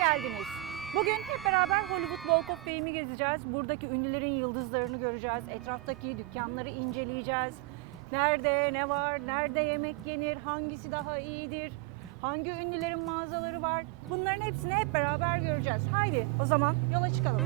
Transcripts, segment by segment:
geldiniz. Bugün hep beraber Hollywood Walk of Fame'i gezeceğiz. Buradaki ünlülerin yıldızlarını göreceğiz. Etraftaki dükkanları inceleyeceğiz. Nerede ne var, nerede yemek yenir, hangisi daha iyidir, hangi ünlülerin mağazaları var. Bunların hepsini hep beraber göreceğiz. Haydi o zaman yola çıkalım.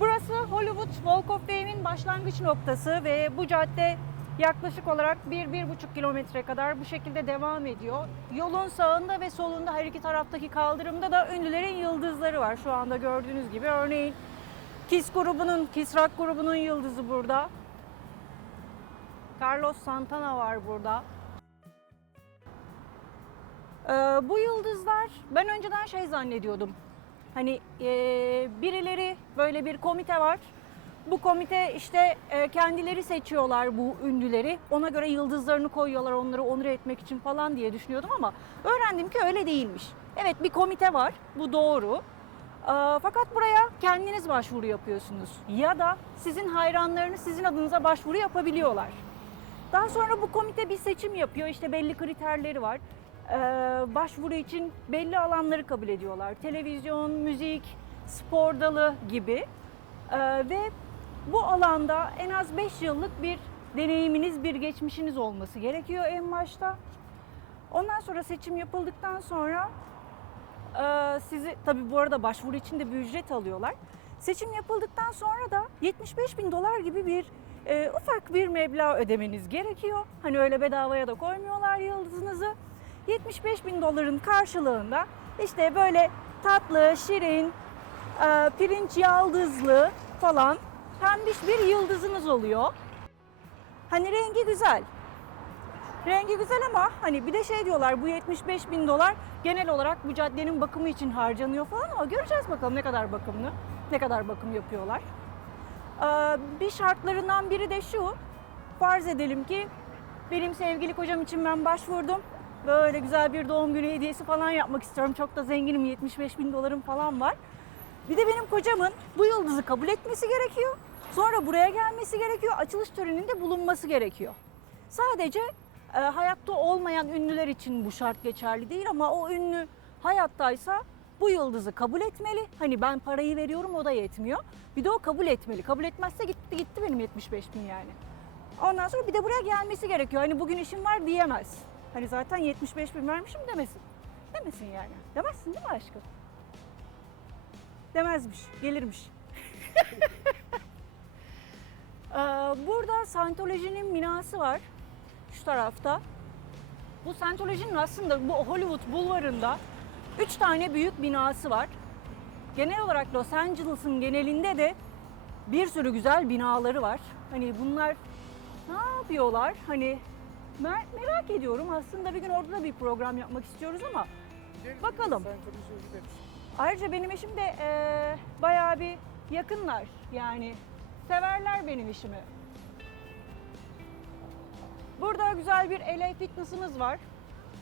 Burası Hollywood Walk of Fame'in başlangıç noktası ve bu cadde yaklaşık olarak 1-1,5 kilometre kadar bu şekilde devam ediyor. Yolun sağında ve solunda her iki taraftaki kaldırımda da ünlülerin yıldızları var. Şu anda gördüğünüz gibi örneğin Kiss Rock grubunun yıldızı burada. Carlos Santana var burada. Bu yıldızlar ben önceden şey zannediyordum. Hani birileri böyle bir komite var. Bu komite işte kendileri seçiyorlar bu ünlüleri. Ona göre yıldızlarını koyuyorlar onları onur etmek için falan diye düşünüyordum ama öğrendim ki öyle değilmiş. Evet bir komite var bu doğru. Fakat buraya kendiniz başvuru yapıyorsunuz. Ya da sizin hayranlarınız sizin adınıza başvuru yapabiliyorlar. Daha sonra bu komite bir seçim yapıyor. İşte belli kriterleri var. Başvuru için belli alanları kabul ediyorlar. Televizyon, müzik, spor dalı gibi. Ve bu alanda en az 5 yıllık bir deneyiminiz, bir geçmişiniz olması gerekiyor en başta. Ondan sonra seçim yapıldıktan sonra sizi, tabii bu arada başvuru için de bir ücret alıyorlar. Seçim yapıldıktan sonra da $75.000 gibi bir ufak bir meblağ ödemeniz gerekiyor. Hani öyle bedavaya da koymuyorlar yıldızınızı. $75.000'ın karşılığında işte böyle tatlı, şirin, pirinç yaldızlı falan pembiş bir yıldızınız oluyor. Hani rengi güzel. Rengi güzel ama hani bir de şey diyorlar bu $75.000 genel olarak bu caddenin bakımı için harcanıyor falan ama göreceğiz bakalım ne kadar bakımlı, ne kadar bakım yapıyorlar. Bir şartlarından biri de şu, farz edelim ki benim sevgili kocam için ben başvurdum. Böyle güzel bir doğum günü hediyesi falan yapmak istiyorum. Çok da zenginim, $75.000 falan var. Bir de benim kocamın bu yıldızı kabul etmesi gerekiyor. Sonra buraya gelmesi gerekiyor. Açılış töreninde bulunması gerekiyor. Sadece hayatta olmayan ünlüler için bu şart geçerli değil ama o ünlü hayattaysa bu yıldızı kabul etmeli. Hani ben parayı veriyorum o da yetmiyor. Bir de o kabul etmeli. Kabul etmezse gitti benim 75.000 yani. Ondan sonra bir de buraya gelmesi gerekiyor. Hani bugün işim var diyemez. Hani zaten 75.000 vermişim demesin. Demesin yani. Demezsin değil mi aşkım? Demezmiş, gelirmiş. Burada Scientology'nin binası var. Şu tarafta. Bu Scientology'nin aslında bu Hollywood bulvarında 3 tane büyük binası var. Genel olarak Los Angeles'ın genelinde de bir sürü güzel binaları var. Hani bunlar ne yapıyorlar? Hani merak ediyorum. Aslında bir gün orada da bir program yapmak istiyoruz ama bakalım. Ayrıca benim eşim de bayağı bir yakınlar. Yani severler benim işimi. Burada güzel bir LA Fitness'ımız var.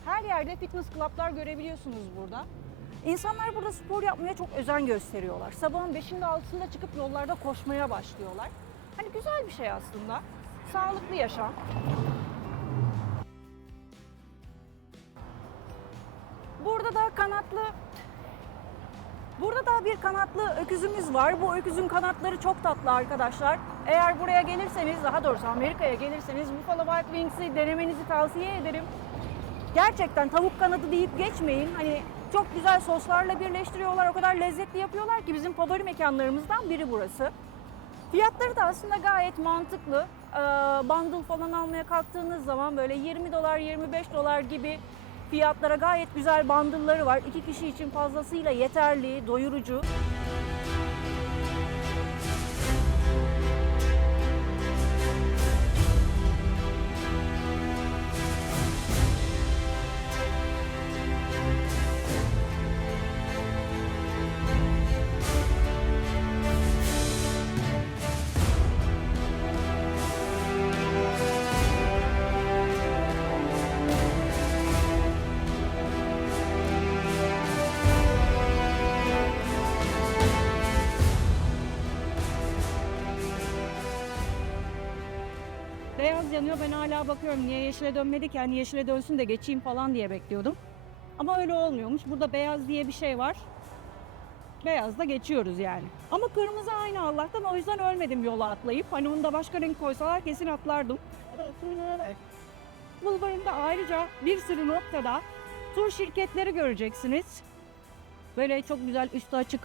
Her yerde fitness club'lar görebiliyorsunuz burada. İnsanlar burada spor yapmaya çok özen gösteriyorlar. Sabahın 5'inde 6'sında çıkıp yollarda koşmaya başlıyorlar. Hani güzel bir şey aslında. Sağlıklı yaşam. Burada da bir kanatlı öküzümüz var. Bu öküzün kanatları çok tatlı arkadaşlar. Eğer buraya gelirseniz, daha doğrusu Amerika'ya gelirseniz Buffalo Wild Wings'i denemenizi tavsiye ederim. Gerçekten tavuk kanadı deyip geçmeyin. Hani çok güzel soslarla birleştiriyorlar. O kadar lezzetli yapıyorlar ki bizim favori mekanlarımızdan biri burası. Fiyatları da aslında gayet mantıklı. Bundle falan almaya kalktığınız zaman böyle $20, $25 gibi fiyatlara gayet güzel bundle'ları var. 2 kişi için fazlasıyla yeterli, doyurucu. beyaz yanıyor. Ben hala bakıyorum niye yeşile dönmedi ki? Yani yeşile dönsün de geçeyim falan diye bekliyordum. Ama öyle olmuyormuş. Burada beyaz diye bir şey var. Beyazda geçiyoruz yani. Ama kırmızı aynı Allah'tan, o yüzden ölmedim yola atlayıp. Hani onu da başka renk koysalar kesin atlardım. Bulvarında ayrıca bir sürü noktada tur şirketleri göreceksiniz. Böyle çok güzel üstü açık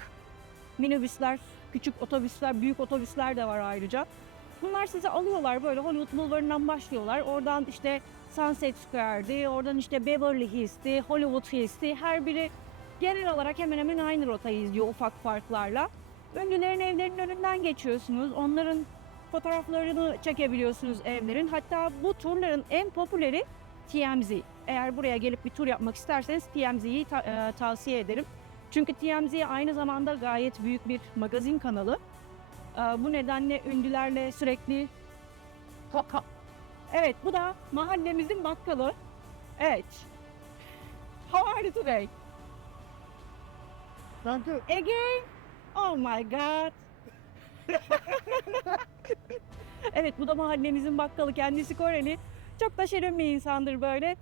minibüsler, küçük otobüsler, büyük otobüsler de var ayrıca. Bunlar sizi alıyorlar böyle Hollywood Bulvarı'ndan başlıyorlar. Oradan işte Sunset Square'di, oradan işte Beverly Hills'ti, Hollywood Hills'ti. Her biri genel olarak hemen hemen aynı rotayı izliyor ufak farklarla. Ünlülerin evlerinin önünden geçiyorsunuz. Onların fotoğraflarını çekebiliyorsunuz evlerin. Hatta bu turların en popüleri TMZ. Eğer buraya gelip bir tur yapmak isterseniz TMZ'yi tavsiye ederim. Çünkü TMZ aynı zamanda gayet büyük bir magazin kanalı. Bu nedenle ünlülerle sürekli... Evet, bu da mahallemizin bakkalı. Evet. How are you today? Thank you. Again? Oh my god. Evet, bu da mahallemizin bakkalı. Kendisi Koreli. Çok da şirin bir insandır böyle.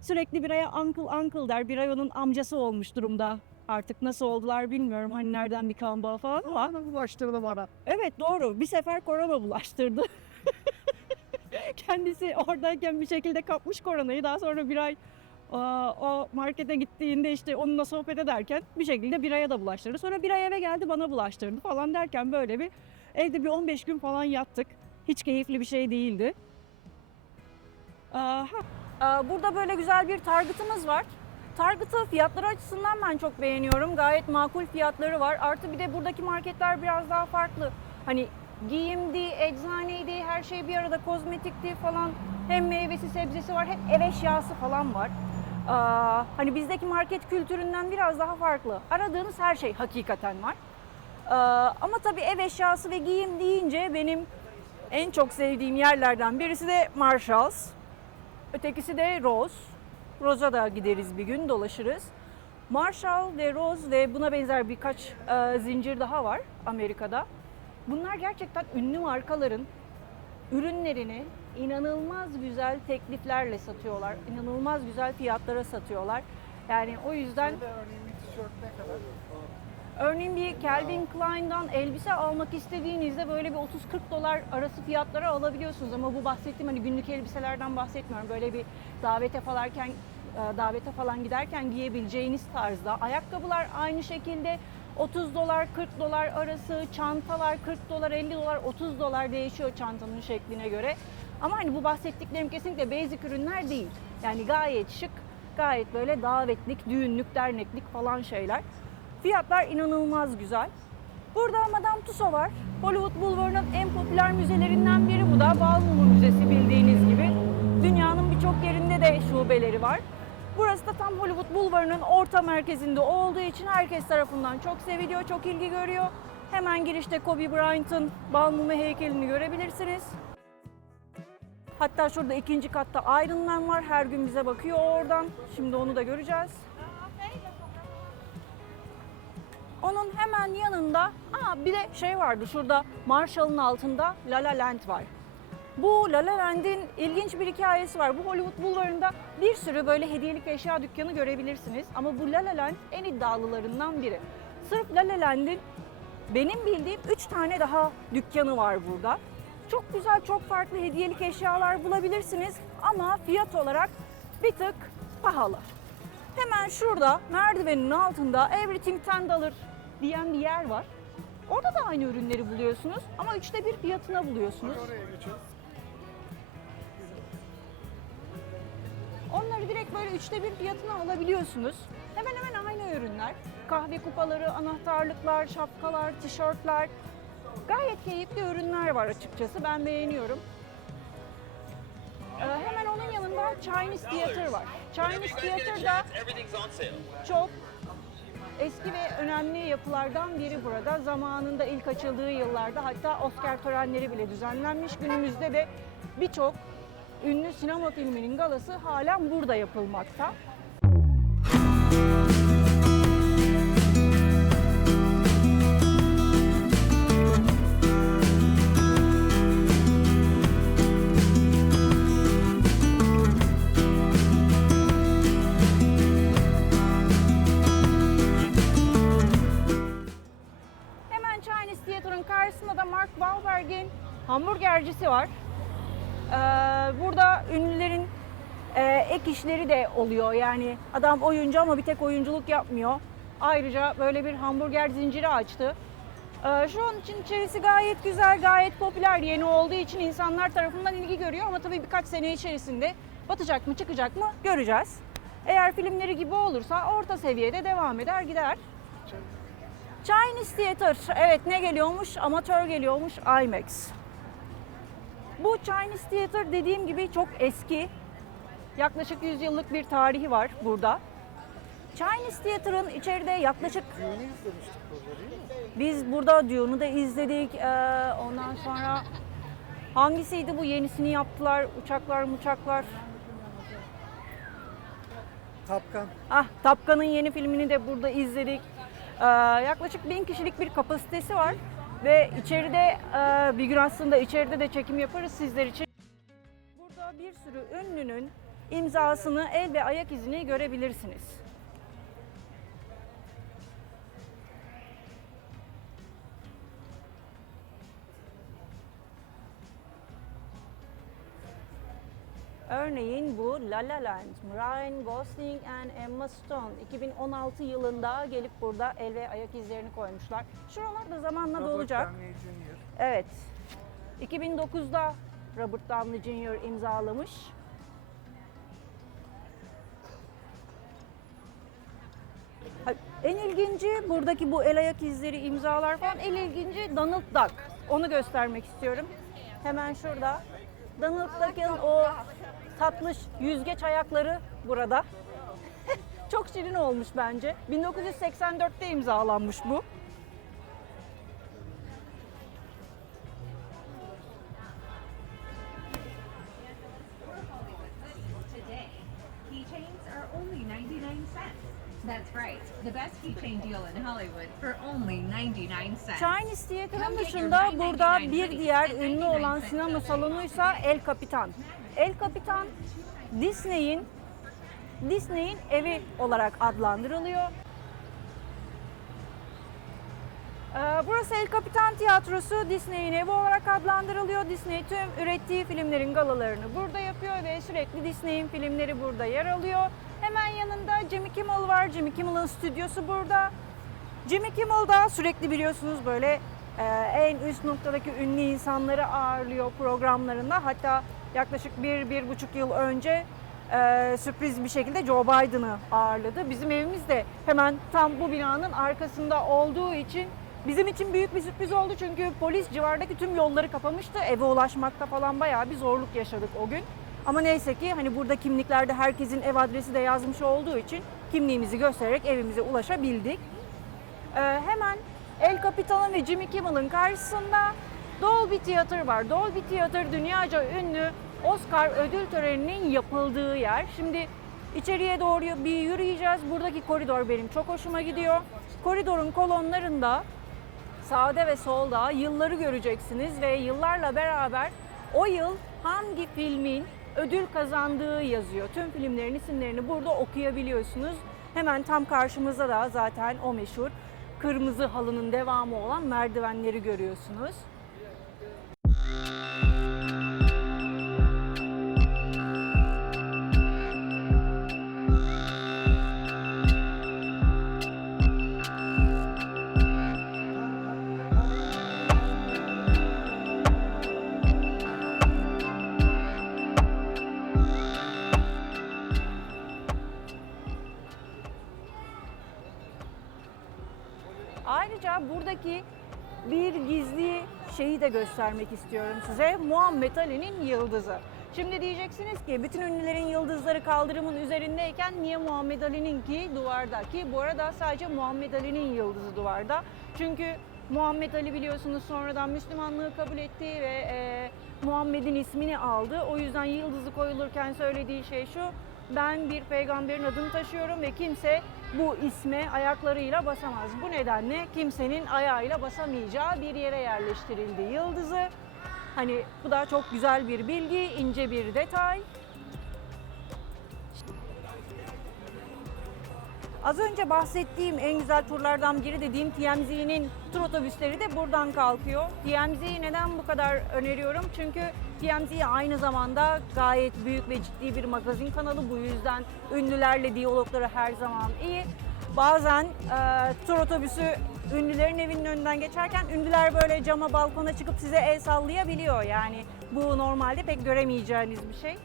Sürekli biraya uncle uncle der. Biray onun amcası olmuş durumda. Artık nasıl oldular bilmiyorum. Hani nereden bir kan bağı falan ama. Bana bulaştırdı bana. Evet, doğru. Bir sefer korona bulaştırdı. Kendisi oradayken bir şekilde kapmış koronayı. Daha sonra Biray o markete gittiğinde işte onunla sohbet ederken bir şekilde Biray'a da bulaştırdı. Sonra Biray eve geldi, bana bulaştırdı falan derken böyle bir evde bir 15 gün falan yattık. Hiç keyifli bir şey değildi. Burada böyle güzel bir Target'ımız var. Target'ı fiyatları açısından ben çok beğeniyorum. Gayet makul fiyatları var. Artı bir de buradaki marketler biraz daha farklı. Hani giyimdi, eczaneydi, her şey bir arada, kozmetikti falan. Hem meyvesi, sebzesi var, hem ev eşyası falan var. Hani bizdeki market kültüründen biraz daha farklı. Aradığınız her şey hakikaten var. Ama tabii ev eşyası ve giyim deyince benim en çok sevdiğim yerlerden birisi de Marshalls. Ötekisi de Rose. Rose'a da gideriz bir gün, dolaşırız. Marshall ve Rose ve buna benzer birkaç zincir daha var Amerika'da. Bunlar gerçekten ünlü markaların ürünlerini inanılmaz güzel tekliflerle satıyorlar. İnanılmaz güzel fiyatlara satıyorlar. Yani o yüzden Örneğin bir tişört ne kadar? örneğin bir Calvin Klein'dan elbise almak istediğinizde böyle bir 30-40 dolar arası fiyatlara alabiliyorsunuz. Ama bu bahsettiğim hani günlük elbiselerden bahsetmiyorum. Böyle bir davete falan giderken giyebileceğiniz tarzda. Ayakkabılar aynı şekilde 30 dolar 40 dolar arası, çantalar 40 dolar 50 dolar 30 dolar değişiyor çantanın şekline göre. Ama hani bu bahsettiklerim kesinlikle basic ürünler değil. Yani gayet şık, gayet böyle davetlik, düğünlük, derneklik falan şeyler. Fiyatlar inanılmaz güzel. Burada Madame Tussauds var. Hollywood Bulvarı'nın en popüler müzelerinden biri bu da. Bal Mumu Müzesi bildiğiniz gibi. Dünyanın birçok yerinde de şubeleri var. Burası da tam Hollywood Bulvarı'nın orta merkezinde olduğu için herkes tarafından çok seviliyor, çok ilgi görüyor. Hemen girişte Kobe Bryant'ın Bal Mumu heykelini görebilirsiniz. Hatta şurada ikinci katta Iron Man var. Her gün bize bakıyor oradan. Şimdi onu da göreceğiz. Onun hemen yanında bir de şey vardı şurada, Marshall'ın altında La La Land var. Bu La La Land'in ilginç bir hikayesi var. Bu Hollywood Bulvarı'nda bir sürü böyle hediyelik eşya dükkanı görebilirsiniz. Ama bu La La Land en iddialılarından biri. Sırf La La Land'in benim bildiğim 3 tane daha dükkanı var burada. Çok güzel, çok farklı hediyelik eşyalar bulabilirsiniz. Ama fiyat olarak bir tık pahalı. Hemen şurada merdivenin altında Everything $10 diyen bir yer var. Orada da aynı ürünleri buluyorsunuz ama 1/3 fiyatına buluyorsunuz. Oraya geçiyoruz. Onları direkt böyle 1/3 fiyatına alabiliyorsunuz. Hemen hemen aynı ürünler. Kahve kupaları, anahtarlıklar, şapkalar, tişörtler. Gayet keyifli ürünler var açıkçası. Ben beğeniyorum. Hemen onun yanında Chinese Theater var. Chinese Theater da çok eski ve önemli yapılardan biri burada. Zamanında ilk açıldığı yıllarda hatta Oscar törenleri bile düzenlenmiş. Günümüzde de birçok ünlü sinema filminin galası halen burada yapılmakta. burada ünlülerin ek işleri de oluyor. Yani adam oyuncu ama bir tek oyunculuk yapmıyor. Ayrıca böyle bir hamburger zinciri açtı. Şu an için içerisi gayet güzel, gayet popüler. Yeni olduğu için insanlar tarafından ilgi görüyor ama tabii birkaç sene içerisinde batacak mı çıkacak mı göreceğiz. Eğer filmleri gibi olursa orta seviyede devam eder gider. Chinese Theater, evet ne geliyormuş? Amatör geliyormuş, IMAX. Bu Chinese Theater dediğim gibi çok eski. Yaklaşık 100 yıllık bir tarihi var burada. Chinese Theater'ın içeride yaklaşık... Düğünü izlemiştik burada değil mi? Biz burada Dune'u da izledik. Ondan sonra hangisiydi bu yenisini yaptılar? Uçaklar. Tapkan. Top Gun'ın yeni filmini de burada izledik. Yaklaşık 1000 kişilik bir kapasitesi var. Ve içeride bir gün aslında içeride de çekim yaparız sizler için. Burada bir sürü ünlünün imzasını, el ve ayak izini görebilirsiniz. Örneğin bu La La Land, Ryan Gosling and Emma Stone 2016 yılında gelip burada el ve ayak izlerini koymuşlar. Şuralar da zamanla dolacak. Robert Downey Jr. Evet. 2009'da Robert Downey Jr. imzalamış. En ilginci buradaki bu el ayak izleri, imzalar falan. En ilginci Donald Duck. Onu göstermek istiyorum. Hemen şurada. Donald Duck'ın o tatlış yüzgeç ayakları burada. Çok şirin olmuş bence. 1984'te imzalanmış bu. Today, keychains are only 99 cents. That's right, the best keychain deal in Hollywood for only 99 cents. Chinese Theater'ın dışında burada bir diğer ünlü olan sinema salonuysa El Capitan. El Capitan Disney'in evi olarak adlandırılıyor. Burası El Capitan Tiyatrosu, Disney'in evi olarak adlandırılıyor. Disney tüm ürettiği filmlerin galalarını burada yapıyor ve sürekli Disney'in filmleri burada yer alıyor. Hemen yanında Jimmy Kimmel var. Jimmy Kimmel'ın stüdyosu burada. Jimmy Kimmel da sürekli biliyorsunuz böyle en üst noktadaki ünlü insanları ağırlıyor programlarında. Hatta yaklaşık 1-1,5 yıl önce sürpriz bir şekilde Joe Biden'ı ağırladı. Bizim evimiz de hemen tam bu binanın arkasında olduğu için bizim için büyük bir sürpriz oldu. Çünkü polis civardaki tüm yolları kapamıştı. Eve ulaşmakta falan bayağı bir zorluk yaşadık o gün. Ama neyse ki hani burada kimliklerde herkesin ev adresi de yazmış olduğu için kimliğimizi göstererek evimize ulaşabildik. Hemen El Capitan'ın ve Jimmy Kimmel'ın karşısında Dolby Theater var. Dolby Theater dünyaca ünlü Oscar ödül töreninin yapıldığı yer. Şimdi içeriye doğru bir yürüyeceğiz. Buradaki koridor benim çok hoşuma gidiyor. Koridorun kolonlarında sağda ve solda yılları göreceksiniz ve yıllarla beraber o yıl hangi filmin ödül kazandığı yazıyor. Tüm filmlerin isimlerini burada okuyabiliyorsunuz. Hemen tam karşımızda da zaten o meşhur kırmızı halının devamı olan merdivenleri görüyorsunuz. Ayrıca buradaki bir gizli şeyi de göstermek istiyorum size. Muhammed Ali'nin yıldızı. Şimdi diyeceksiniz ki bütün ünlülerin yıldızları kaldırımın üzerindeyken niye Muhammed Ali'ninki duvarda? Ki bu arada sadece Muhammed Ali'nin yıldızı duvarda. Çünkü Muhammed Ali biliyorsunuz sonradan Müslümanlığı kabul etti ve Muhammed'in ismini aldı. O yüzden yıldızı koyulurken söylediği şey şu: ben bir peygamberin adını taşıyorum ve kimse bu isme ayaklarıyla basamaz. Bu nedenle kimsenin ayağıyla basamayacağı bir yere yerleştirildi yıldızı. Hani bu da çok güzel bir bilgi, ince bir detay. Az önce bahsettiğim en güzel turlardan biri dediğim TMZ'nin tur otobüsleri de buradan kalkıyor. TMZ'yi neden bu kadar öneriyorum? Çünkü TMZ aynı zamanda gayet büyük ve ciddi bir magazin kanalı. Bu yüzden ünlülerle diyalogları her zaman iyi. Bazen tur otobüsü ünlülerin evinin önünden geçerken ünlüler böyle cama, balkona çıkıp size el sallayabiliyor. Yani bu normalde pek göremeyeceğiniz bir şey.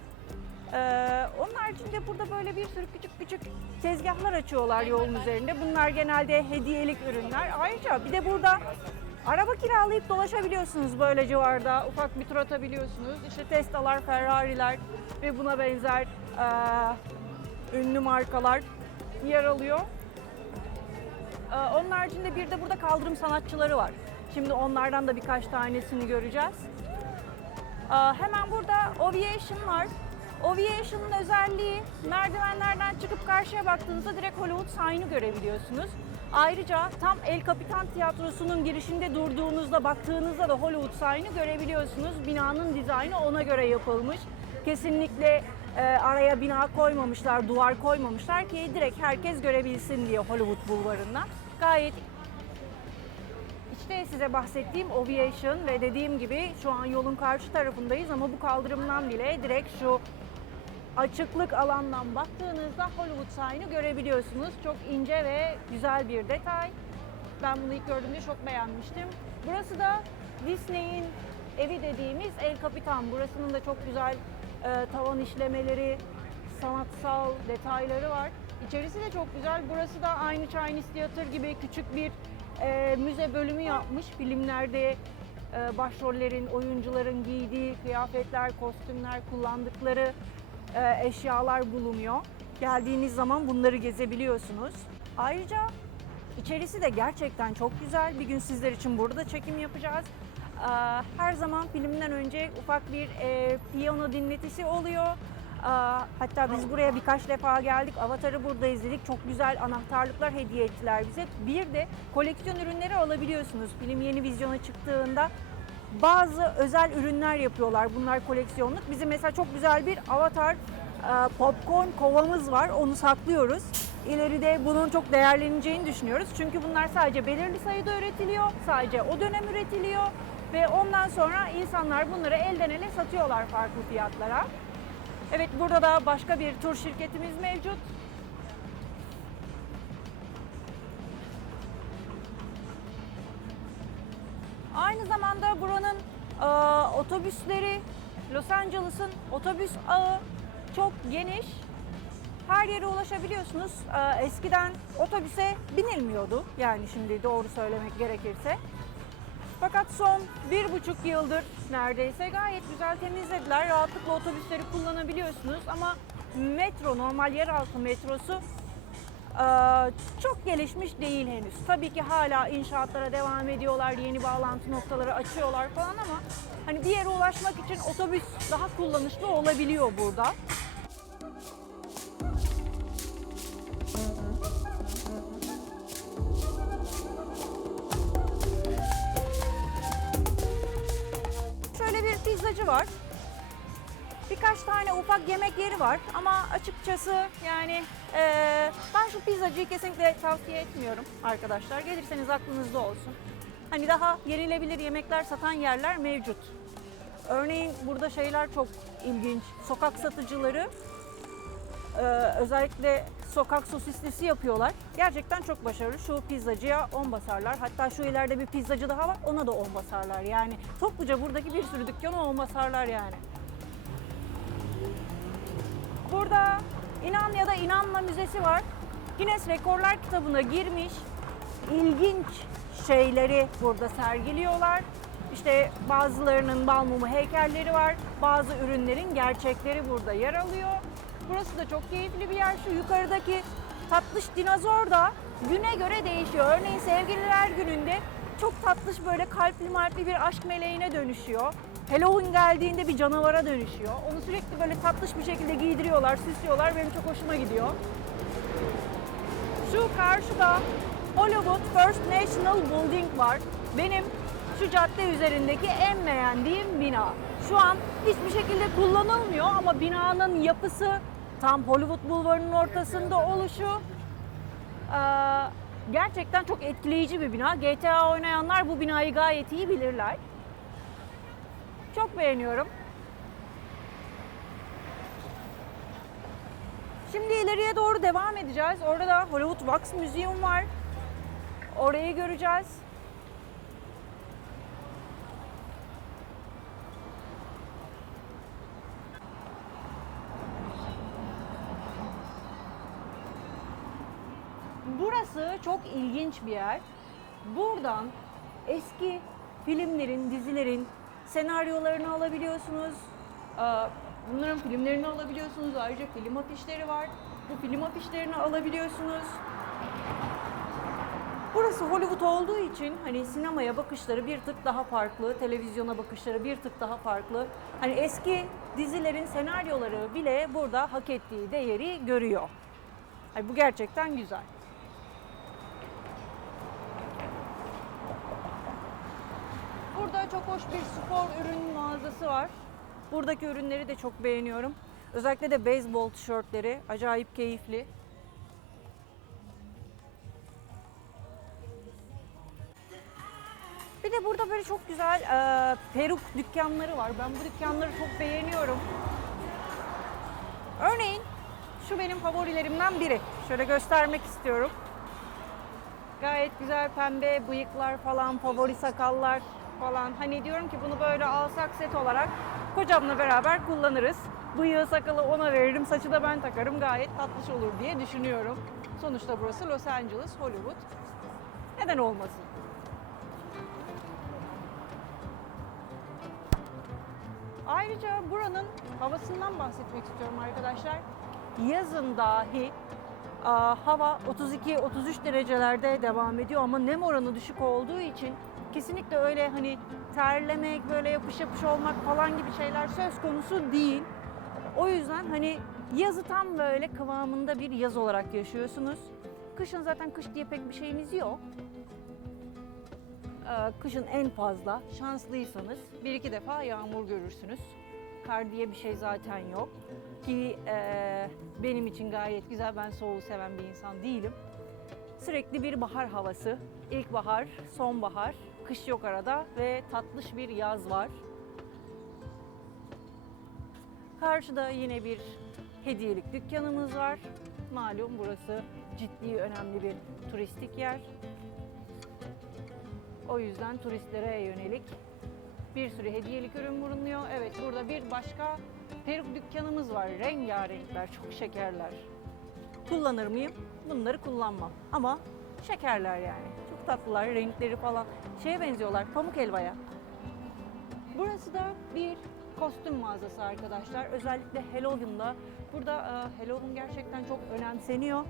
Onun haricinde burada böyle bir sürü küçük küçük tezgahlar açıyorlar yolun üzerinde. Bunlar genelde hediyelik ürünler. Ayrıca bir de burada araba kiralayıp dolaşabiliyorsunuz böyle civarda. Ufak bir tur atabiliyorsunuz. İşte Tesla'lar, Ferrari'ler ve buna benzer ünlü markalar yer alıyor. Onun haricinde bir de burada kaldırım sanatçıları var. Şimdi onlardan da birkaç tanesini göreceğiz. Hemen burada Ovation var. Ovation'ın özelliği merdivenlerden çıkıp karşıya baktığınızda direkt Hollywood Sign'ı görebiliyorsunuz. Ayrıca tam El Capitan Tiyatrosu'nun girişinde durduğunuzda baktığınızda da Hollywood Sign'ı görebiliyorsunuz. Binanın dizaynı ona göre yapılmış. Kesinlikle araya bina koymamışlar, duvar koymamışlar ki direkt herkes görebilsin diye Hollywood Bulvarı'ndan. Gayet İşte size bahsettiğim Ovation ve dediğim gibi şu an yolun karşı tarafındayız ama bu kaldırımdan bile direkt şu açıklık alandan baktığınızda Hollywood Sign'ı görebiliyorsunuz. Çok ince ve güzel bir detay. Ben bunu ilk gördüğümde çok beğenmiştim. Burası da Disney'in evi dediğimiz El Capitan. Burasının da çok güzel tavan işlemeleri, sanatsal detayları var. İçerisi de çok güzel. Burası da aynı Chinese Theater gibi küçük bir müze bölümü yapmış. Filmlerde başrollerin, oyuncuların giydiği kıyafetler, kostümler, kullandıkları eşyalar bulunuyor. Geldiğiniz zaman bunları gezebiliyorsunuz. Ayrıca içerisi de gerçekten çok güzel. Bir gün sizler için burada çekim yapacağız. Her zaman filmden önce ufak bir piyano dinletisi oluyor. Hatta biz buraya birkaç defa geldik. Avatar'ı burada izledik. Çok güzel anahtarlıklar hediye ettiler bize. Bir de koleksiyon ürünleri alabiliyorsunuz. Film yeni vizyona çıktığında bazı özel ürünler yapıyorlar. Bunlar koleksiyonluk. Bizim mesela çok güzel bir Avatar popcorn kovamız var. Onu saklıyoruz. İleride bunun çok değerleneceğini düşünüyoruz. Çünkü bunlar sadece belirli sayıda üretiliyor. Sadece o dönem üretiliyor. Ve ondan sonra insanlar bunları elden ele satıyorlar farklı fiyatlara. Evet, burada da başka bir tur şirketimiz mevcut. Aynı zamanda buranın otobüsleri, Los Angeles'ın otobüs ağı çok geniş. Her yere ulaşabiliyorsunuz. Eskiden otobüse binilmiyordu. Yani şimdi doğru söylemek gerekirse. Fakat son 1,5 yıldır neredeyse gayet güzel temizlediler. Rahatlıkla otobüsleri kullanabiliyorsunuz ama metro, normal yeraltı metrosu çok gelişmiş değil henüz. Tabii ki hala inşaatlara devam ediyorlar, yeni bağlantı noktaları açıyorlar falan ama hani bir yere ulaşmak için otobüs daha kullanışlı olabiliyor burada. Pizzacı var. Birkaç tane ufak yemek yeri var ama açıkçası yani ben şu pizzacıyı kesinlikle tavsiye etmiyorum arkadaşlar. Gelirseniz aklınızda olsun. Hani daha yenilebilir yemekler satan yerler mevcut. Örneğin burada şeyler çok ilginç. Sokak satıcıları özellikle sokak sosislisi yapıyorlar. Gerçekten çok başarılı. Şu pizzacıya 10 basarlar. Hatta şu ileride bir pizzacı daha var. Ona da 10 basarlar. Yani topluca buradaki bir sürü dükkana 10 basarlar yani. Burada İnan ya da İnanma Müzesi var. Guinness Rekorlar kitabına girmiş ilginç şeyleri burada sergiliyorlar. İşte bazılarının bal mumu heykelleri var. Bazı ürünlerin gerçekleri burada yer alıyor. Burası da çok keyifli bir yer. Şu yukarıdaki tatlış dinozor da güne göre değişiyor. Örneğin Sevgililer Günü'nde çok tatlış böyle kalpli bir aşk meleğine dönüşüyor. Halloween geldiğinde bir canavara dönüşüyor. Onu sürekli böyle tatlış bir şekilde giydiriyorlar, süslüyorlar. Benim çok hoşuma gidiyor. Şu karşıda Hollywood First National Building var. Benim şu cadde üzerindeki en beğendiğim bina. Şu an hiçbir şekilde kullanılmıyor ama binanın yapısı, tam Hollywood Bulvarı'nın ortasında oluşu Gerçekten çok etkileyici bir bina. GTA oynayanlar bu binayı gayet iyi bilirler. Çok beğeniyorum. Şimdi ileriye doğru devam edeceğiz. Orada da Hollywood Wax Museum var. Orayı göreceğiz. Burası çok ilginç bir yer. Buradan eski filmlerin, dizilerin senaryolarını alabiliyorsunuz. Bunların filmlerini alabiliyorsunuz. Ayrıca film afişleri var. Bu film afişlerini alabiliyorsunuz. Burası Hollywood olduğu için hani sinemaya bakışları bir tık daha farklı, televizyona bakışları bir tık daha farklı. Hani eski dizilerin senaryoları bile burada hak ettiği değeri görüyor. Hani bu gerçekten güzel. Burada çok hoş bir spor ürün mağazası var. Buradaki ürünleri de çok beğeniyorum. Özellikle de beyzbol tişörtleri acayip keyifli. Bir de burada böyle çok güzel peruk dükkanları var. Ben bu dükkanları çok beğeniyorum. Örneğin şu benim favorilerimden biri. Şöyle göstermek istiyorum. Gayet güzel pembe bıyıklar falan, favori sakallar falan. Hani diyorum ki bunu böyle alsak set olarak kocamla beraber kullanırız. Bıyığı sakalı ona veririm, saçı da ben takarım. Gayet tatlış olur diye düşünüyorum. Sonuçta burası Los Angeles, Hollywood. Neden olmasın? Ayrıca buranın havasından bahsetmek istiyorum arkadaşlar. Yazın dahi hava 32-33 derecelerde devam ediyor ama nem oranı düşük olduğu için kesinlikle öyle hani terlemek, böyle yapış yapış olmak falan gibi şeyler söz konusu değil. O yüzden hani yazı tam böyle kıvamında bir yaz olarak yaşıyorsunuz. Kışın zaten kış diye pek bir şeyimiz yok. Kışın en fazla şanslıysanız bir iki defa yağmur görürsünüz. Kar diye bir şey zaten yok. Ki benim için gayet güzel, ben soğuğu seven bir insan değilim. Sürekli bir bahar havası. İlkbahar, sonbahar, kış yok arada ve tatlış bir yaz var. Karşıda yine bir hediyelik dükkanımız var. Malum burası ciddi önemli bir turistik yer. O yüzden turistlere yönelik bir sürü hediyelik ürün bulunuyor. Evet, burada bir başka peruk dükkanımız var. Rengarenkler, çok şekerler. Kullanır mıyım? Bunları kullanmam. Ama şekerler yani. Çok tatlılar, renkleri falan. Şeye benziyorlar, pamuk helvaya. Burası da bir kostüm mağazası arkadaşlar. Özellikle Halloween'da. Burada Halloween gerçekten çok önemseniyor.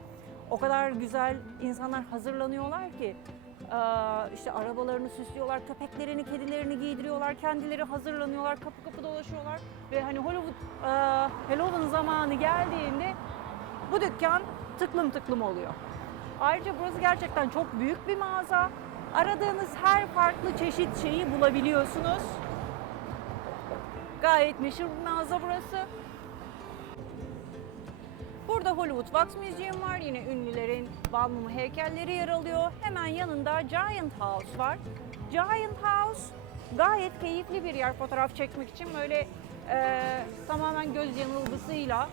O kadar güzel insanlar hazırlanıyorlar ki. İşte arabalarını süslüyorlar, köpeklerini, kedilerini giydiriyorlar, kendileri hazırlanıyorlar, kapı kapı dolaşıyorlar. Ve hani Halloween zamanı geldiğinde bu dükkan tıklım tıklım oluyor. Ayrıca burası gerçekten çok büyük bir mağaza. Aradığınız her farklı çeşit şeyi bulabiliyorsunuz. Gayet meşhur bir mağaza burası. Burada Hollywood Wax Museum var. Yine ünlülerin bal mumu heykelleri yer alıyor. Hemen yanında Giant House var. Giant House gayet keyifli bir yer fotoğraf çekmek için. Böyle tamamen göz yanılgısıyla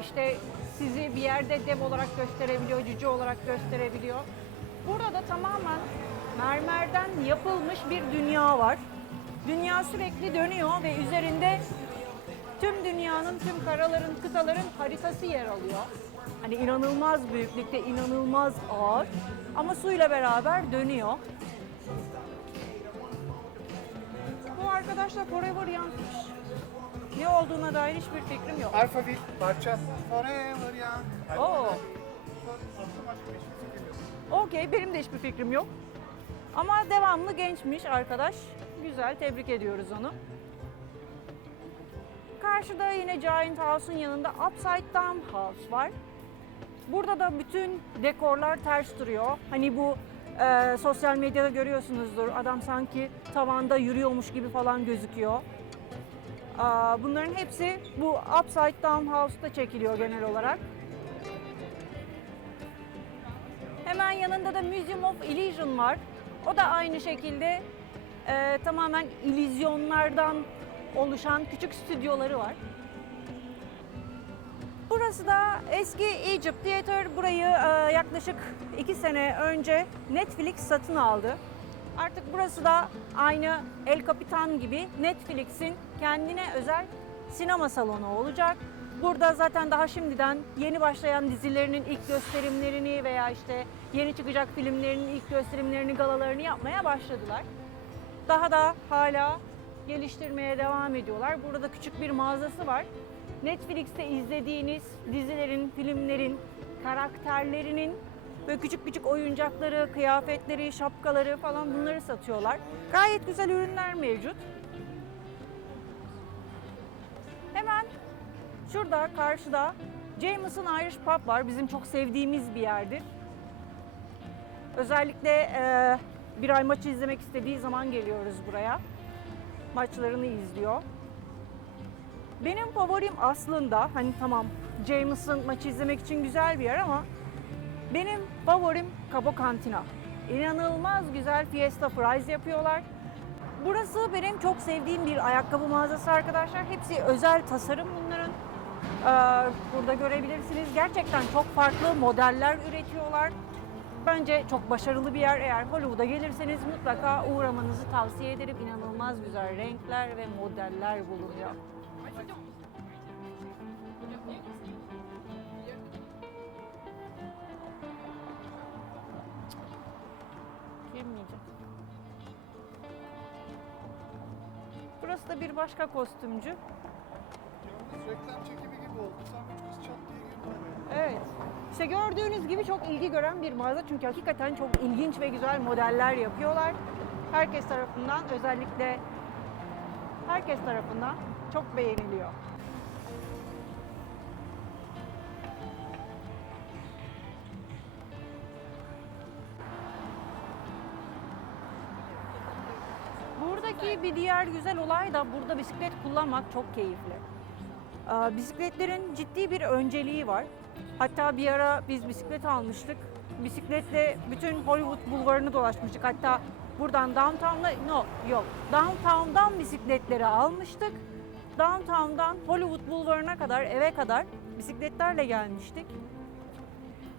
işte sizi bir yerde dev olarak gösterebiliyor, cüce olarak gösterebiliyor. Burada da tamamen mermerden yapılmış bir dünya var. Dünya sürekli dönüyor ve üzerinde tüm dünyanın, tüm karaların, kıtaların haritası yer alıyor. Hani inanılmaz büyüklükte, inanılmaz ağır ama suyla beraber dönüyor. Bu arkadaşlar Forever Young'mış. Ne olduğuna dair hiçbir fikrim yok. Alphaville parça. Forever Young. Oo. Okey, benim de hiçbir fikrim yok. Ama devamlı gençmiş arkadaş. Güzel, tebrik ediyoruz onu. Karşıda yine Giant House'un yanında Upside Down House var. Burada da bütün dekorlar ters duruyor. Hani bu sosyal medyada görüyorsunuzdur. Adam sanki tavanda yürüyormuş gibi falan gözüküyor. Bunların hepsi bu Upside Down House'da çekiliyor genel olarak. Hemen yanında da Museum of Illusion var. O da aynı şekilde tamamen illüzyonlardan oluşan küçük stüdyoları var. Burası da eski Egypt Theater. Burayı yaklaşık 2 sene önce Netflix satın aldı. Artık burası da aynı El Capitan gibi Netflix'in kendine özel sinema salonu olacak. Burada zaten daha şimdiden yeni başlayan dizilerinin ilk gösterimlerini veya işte yeni çıkacak filmlerinin ilk gösterimlerini, galalarını yapmaya başladılar. Daha da hala geliştirmeye devam ediyorlar. Burada da küçük bir mağazası var. Netflix'te izlediğiniz dizilerin, filmlerin, karakterlerinin böyle küçük küçük oyuncakları, kıyafetleri, şapkaları falan bunları satıyorlar. Gayet güzel ürünler mevcut. Hemen şurada karşıda Jameson Irish Pub var. Bizim çok sevdiğimiz bir yerdir. Özellikle bir ay maçı izlemek istediği zaman geliyoruz buraya. Maçlarını izliyor. Benim favorim aslında hani tamam Jameson maçı izlemek için güzel bir yer ama benim favorim Cabo Cantina. İnanılmaz güzel Fiesta Fries yapıyorlar. Burası benim çok sevdiğim bir ayakkabı mağazası arkadaşlar. Hepsi özel tasarım bunların. Burada görebilirsiniz. Gerçekten çok farklı modeller üretiyorlar. Bence çok başarılı bir yer. Eğer Hollywood'a gelirseniz mutlaka uğramanızı tavsiye ederim. İnanılmaz güzel renkler ve modeller bulunuyor. Girmeyeceğim. Burası da bir başka kostümcü. Yalnız reklam çekimi gibi oldu. Tam üç kız çat diye girdi oraya. Evet. İşte gördüğünüz gibi çok ilgi gören bir mağaza çünkü hakikaten çok ilginç ve güzel modeller yapıyorlar. Herkes tarafından, özellikle herkes tarafından çok beğeniliyor. Buradaki bir diğer güzel olay da burada bisiklet kullanmak çok keyifli. Bisikletlerin ciddi bir önceliği var. Hatta bir ara biz bisiklet almıştık. Bisikletle bütün Hollywood bulvarını dolaşmıştık. Hatta buradan downtown'dan bisikletleri almıştık. Downtown'dan Hollywood bulvarına kadar, eve kadar bisikletlerle gelmiştik.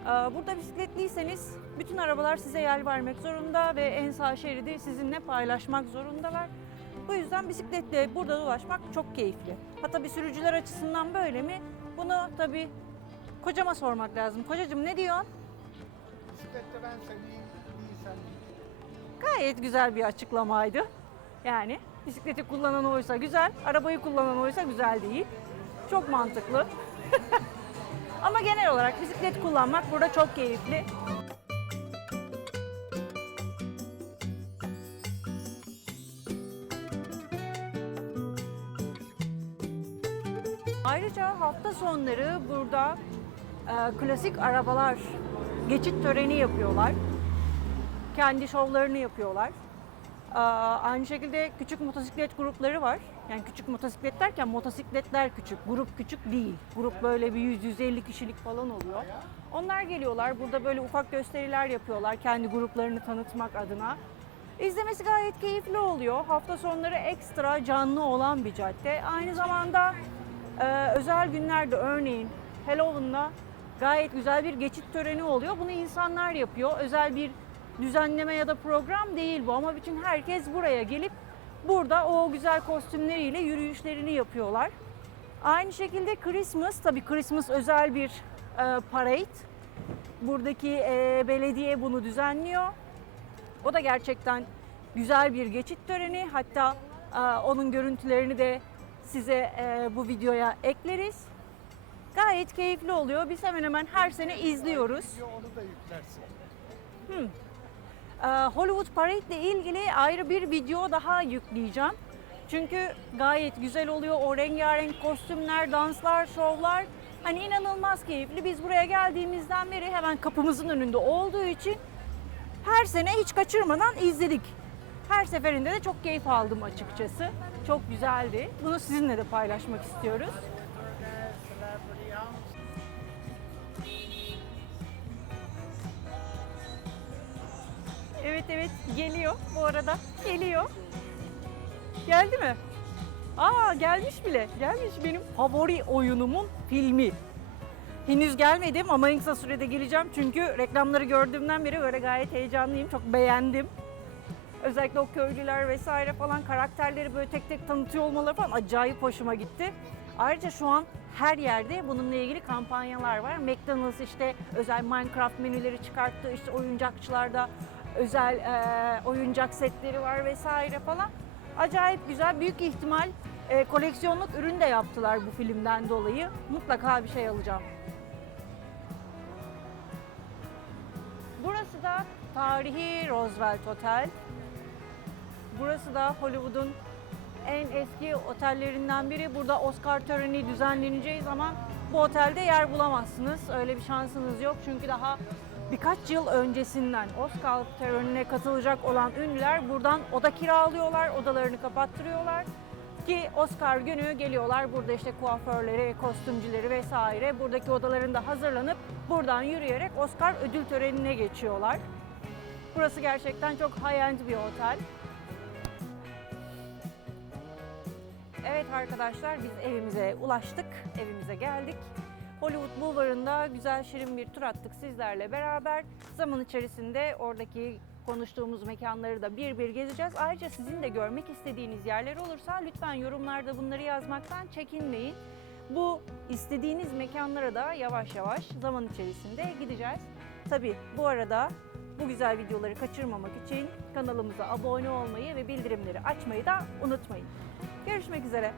Burada bisikletliyseniz bütün arabalar size yer vermek zorunda ve en sağ şeridi sizinle paylaşmak zorundalar. Bu yüzden bisikletle burada dolaşmak çok keyifli. Hatta bir sürücüler açısından böyle mi? Bunu tabii kocama sormak lazım. Kocacığım ne diyorsun? Bisiklette ben seveyim, iyi sen. Gayet güzel bir açıklamaydı. Yani bisikleti kullanan oysa güzel, arabayı kullanan oysa güzel değil. Çok mantıklı. Ama genel olarak bisiklet kullanmak burada çok keyifli. Ayrıca hafta sonları burada klasik arabalar geçit töreni yapıyorlar. Kendi şovlarını yapıyorlar. Aynı şekilde küçük motosiklet grupları var. Yani küçük motosiklet derken motosikletler küçük, grup küçük değil. Grup böyle bir 100-150 kişilik falan oluyor. Onlar geliyorlar, burada böyle ufak gösteriler yapıyorlar kendi gruplarını tanıtmak adına. İzlemesi gayet keyifli oluyor. Hafta sonları ekstra canlı olan bir cadde. Aynı zamanda özel günlerde örneğin Halloween'da gayet güzel bir geçit töreni oluyor. Bunu insanlar yapıyor. Özel bir düzenleme ya da program değil bu ama bütün herkes buraya gelip burada o güzel kostümleriyle yürüyüşlerini yapıyorlar. Aynı şekilde Christmas, tabii Christmas özel bir parade. Buradaki belediye bunu düzenliyor. O da gerçekten güzel bir geçit töreni. Hatta onun görüntülerini de size bu videoya ekleriz. Gayet keyifli oluyor. Biz hemen hemen her sene izliyoruz. Onu da yüklersin. Hollywood Parade ile ilgili ayrı bir video daha yükleyeceğim. Çünkü gayet güzel oluyor. O rengarenk kostümler, danslar, şovlar. Hani inanılmaz keyifli. Biz buraya geldiğimizden beri hemen kapımızın önünde olduğu için her sene hiç kaçırmadan izledik. Her seferinde de çok keyif aldım açıkçası. Çok güzeldi. Bunu sizinle de paylaşmak istiyoruz. Evet geliyor bu arada. Geliyor. Geldi mi? Aa gelmiş bile. Gelmiş benim favori oyunumun filmi. Henüz gelmedim ama en kısa sürede geleceğim çünkü reklamları gördüğümden beri böyle gayet heyecanlıyım. Çok beğendim. Özellikle o köylüler vesaire falan karakterleri böyle tek tek tanıtıyor olmaları falan acayip hoşuma gitti. Ayrıca şu an her yerde bununla ilgili kampanyalar var. McDonald's işte özel Minecraft menüleri çıkarttı. İşte oyuncakçılarda özel oyuncak setleri var vesaire falan. Acayip güzel. Büyük ihtimal koleksiyonluk ürün de yaptılar bu filmden dolayı. Mutlaka bir şey alacağım. Burası da tarihi Roosevelt Otel. Burası da Hollywood'un en eski otellerinden biri. Burada Oscar töreni düzenleneceği zaman bu otelde yer bulamazsınız. Öyle bir şansınız yok. Çünkü daha birkaç yıl öncesinden Oscar törenine katılacak olan ünlüler buradan oda kiralıyorlar, odalarını kapattırıyorlar. Ki Oscar günü geliyorlar burada işte kuaförleri, kostümcüleri vesaire buradaki odalarında hazırlanıp buradan yürüyerek Oscar ödül törenine geçiyorlar. Burası gerçekten çok high-end bir otel. Evet arkadaşlar biz evimize ulaştık, evimize geldik. Hollywood Bulvarı'nda güzel şirin bir tur attık sizlerle beraber. Zaman içerisinde oradaki konuştuğumuz mekanları da bir bir gezeceğiz. Ayrıca sizin de görmek istediğiniz yerler olursa lütfen yorumlarda bunları yazmaktan çekinmeyin. Bu istediğiniz mekanlara da yavaş yavaş zaman içerisinde gideceğiz. Tabii bu arada bu güzel videoları kaçırmamak için kanalımıza abone olmayı ve bildirimleri açmayı da unutmayın. Görüşmek üzere.